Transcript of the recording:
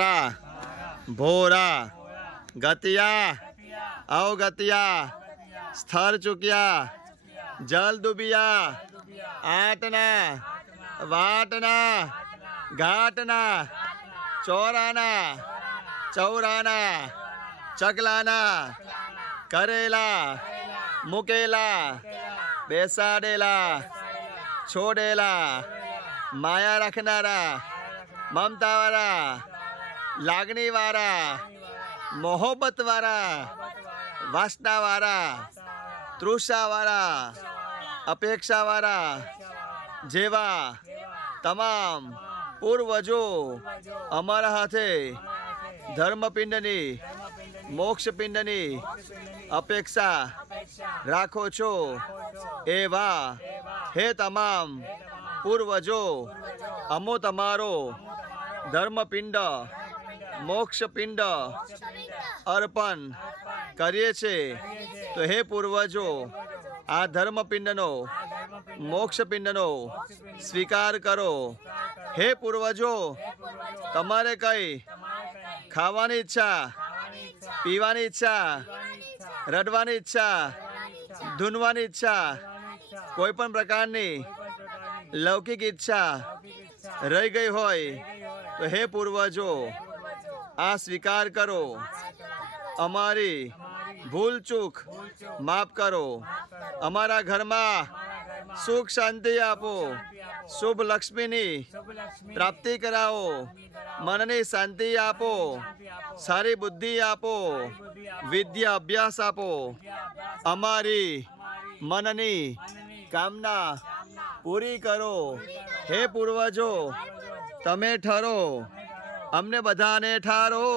भोरा गतिया अवगतिया स्थर चुकिया जल डूबिया आटना वाटना घाटना चौराना चौराना चकलाना करेला मुकेला बेसाडेला छोड़ेला माया रखनारा ममता वाला लागणी वाला मोहब्बत वाला वासना वाला तृषा वाला अपेक्षा वाला जेवा तमाम पूर्वजो अमरा हाथे धर्मपिंडनी मोक्षपिंडनी अपेक्षा राखो छो एवा हे तमाम पूर्वजो अमो तमारो धर्मपिंड मोक्षपिंड अर्पण करिए छे। तो हे पूर्वजो आ धर्मपिंडनो मोक्षपिंडनो स्वीकार करो। हे पूर्वजो तमारे कई खावानी इच्छा पीवानी इच्छा रडवानी इच्छा धूनवानी इच्छा कोईपण प्रकारनी लौकिक इच्छा रही गई होय तो हे पूर्वजो आ स्वीकार करो। अमारी भूल चूक माफ करो। अमारा घर में सुख शांति आपो शुभ लक्ष्मीनी प्राप्ति कराओ। मननी शांति आपो सारी बुद्धि आपो विद्या अभ्यास आपो। अमारी मननी कामना पूरी करो। हे पूर्वजो तमे ठरो अमने बधाने ठारो।